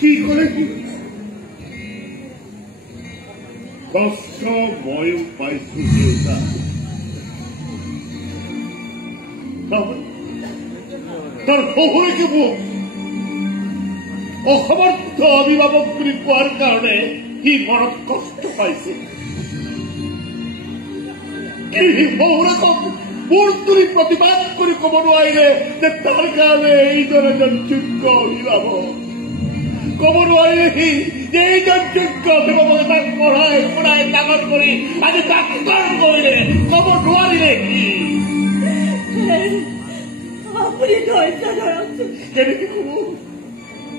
কি কৰে কি কষ্ট মই পাইছো দেউতা তাৰ শহুৰেকে মোক অসমৰ্থ অভিভাবক বুলি কোৱাৰ কাৰণে সি মনত কষ্ট পাইছে শহুৰেকক মূৰ তুলি প্ৰতিবাদ কৰি কব নোৱাৰিলে যে তাৰ কাৰণে এইজন এজন যোগ্য অভিভাৱক কব নোৱাৰিলে সি যে এইজন যোগ্য অভিভাৱকে তাক পঢ়াই পঢ়াই ডাঙৰ কৰি আজি ডাক্তৰ কৰিলে কব নোৱাৰিলে সি আপুনি ধৈৰ্য ধৰকচোন কেনেকে কব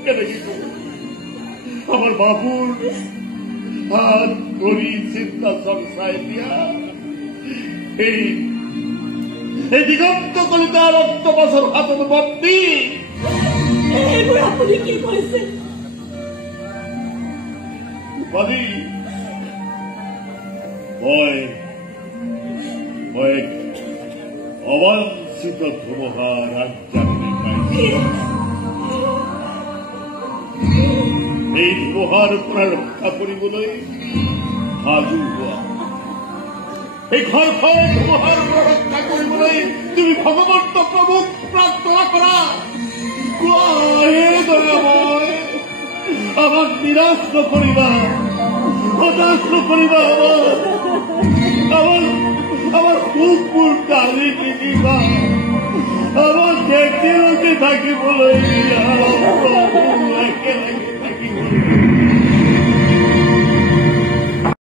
কেনেকে কব আমাৰ বাবুৰ হাত ভৰি চিন্তা চৰ্চায় দিয়া এই দিগন্ত কলিতা ৰক্ত বছৰ হাতত বন্দী এইবোৰ আপুনি কি কৈছে বাদী মই অবাঞ্ছিত ধুমুহাৰ আগজাননী পাইছো এই ধুমুহাৰ পৰা ৰক্ষা কৰিবলৈ সাজু হোৱা এই ঘৰখন ধুমুহাৰ পৰা ৰক্ষা কৰিবলৈ তুমি ভগৱন্ত প্ৰভুক প্ৰাৰ্থনা কৰা কোৱা হে দয়াময় আমাক নিৰাশ নকৰিবা হতাশ নকৰিবা আমাৰ সুখবোৰ কালি কিনিবা আমাক একেলগে থাকিবলৈ